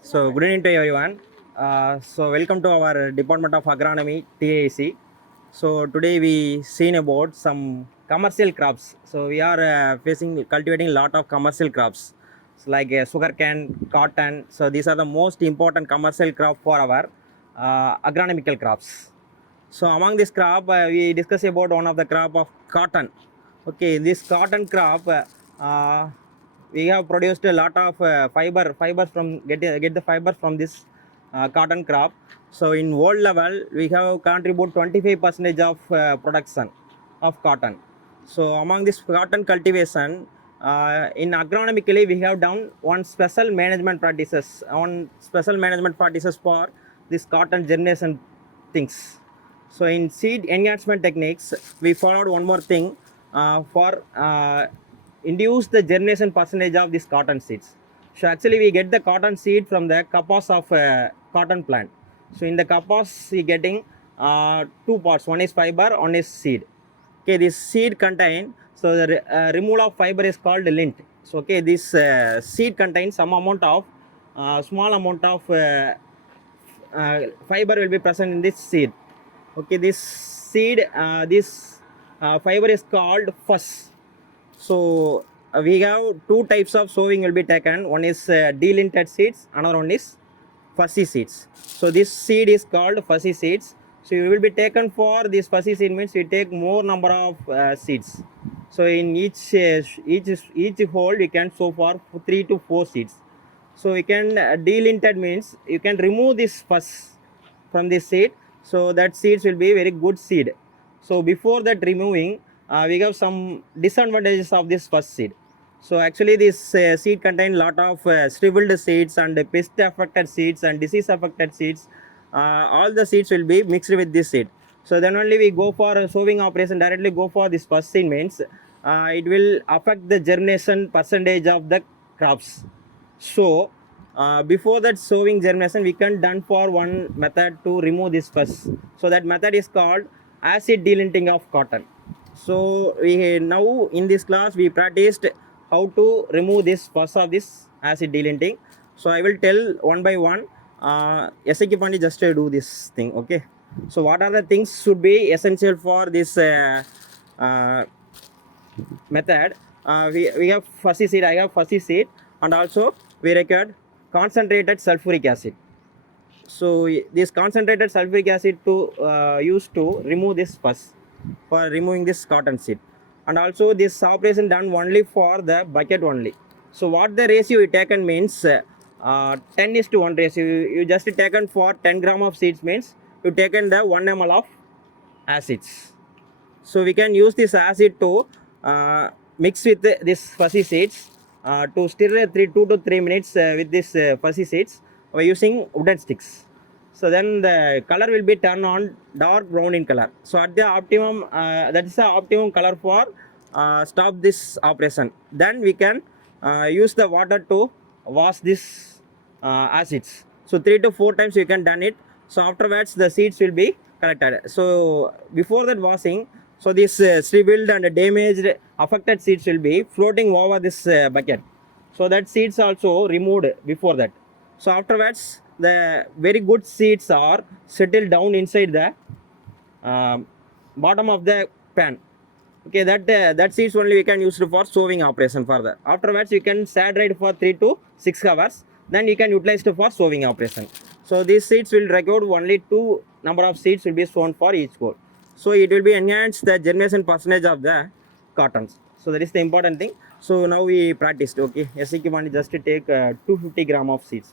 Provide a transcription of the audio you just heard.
So, good evening to everyone. Welcome to our Department of Agronomy, TAC. So, today we seen about some commercial crops. So, we are cultivating a lot of commercial crops, so like sugarcane, cotton. So, these are the most important commercial crop for our agronomical crops. So, among this crop, we discuss about one of the crop of cotton. Okay, this cotton crop. We have produced a lot of fibers from get the fibers from this cotton crop. So in world level we have contribute 25% of production of cotton. So among this cotton cultivation, in agronomically we have done one special management practices for this cotton germination things. So in seed enhancement techniques we followed one more thing for induce the germination percentage of these cotton seeds. So actually we get the cotton seed from the couples of cotton plant. So in the couples we getting two parts, one is fiber, one is seed. Okay, this seed contain, so the removal of fiber is called lint. So okay, this seed contains some amount of small amount of fiber will be present in this seed. Okay, this seed, this fiber is called fuss. So we have two types of sowing will be taken. One is delinted seeds, another one is fussy seeds. So this seed is called fussy seeds. So you will be taken for this fussy seed means you take more number of seeds. So in each hole you can sow for 3 to 4 seeds. So you can delinted means you can remove this fuss from this seed. So that seeds will be very good seed. So before that removing, we have some disadvantages of this first seed. So actually this seed contain lot of shriveled seeds and pest affected seeds and disease affected seeds. All the seeds will be mixed with this seed. So then only we go for sowing operation, directly go for this first seed means it will affect the germination percentage of the crops. So before that sowing germination we can done for one method to remove this fuss. So that method is called acid delinting of cotton. So we now in this class we practiced how to remove this fuss of this acid delinting. So I will tell one by one. SAK Pandi just do this thing. Okay. So what are the things should be essential for this method? We have fussy seed. I have fussy seed, and also we required concentrated sulfuric acid. So this concentrated sulfuric acid to use to remove this fuss for removing this cotton seed, and also this operation done only for the bucket only. So what the ratio you taken means 10:1 ratio. You just taken for 10 gram of seeds means you taken the 1 ml of acids. So we can use this acid to mix with this fussy seeds to stir 2 to 3 minutes with this fussy seeds by using wooden sticks. So then the color will be turned on dark brown in color. So at the optimum, that is the optimum color for stop this operation. Then we can use the water to wash this acids. So 3 to 4 times you can done it. So afterwards the seeds will be collected. So before that washing, so this shriveled and damaged affected seeds will be floating over this bucket. So that seeds also removed before that. So afterwards the very good seeds are settled down inside the bottom of the pan. Okay, that seeds only we can use for sowing operation further. Afterwards you can sad dry for 3 to 6 hours. Then you can utilize it for sowing operation. So these seeds will record only 2 number of seeds will be sown for each hole. So it will be enhance the germination percentage of the cottons. So that is the important thing. So now we practiced. Okay, SAK Pandi just take 250 gram of seeds.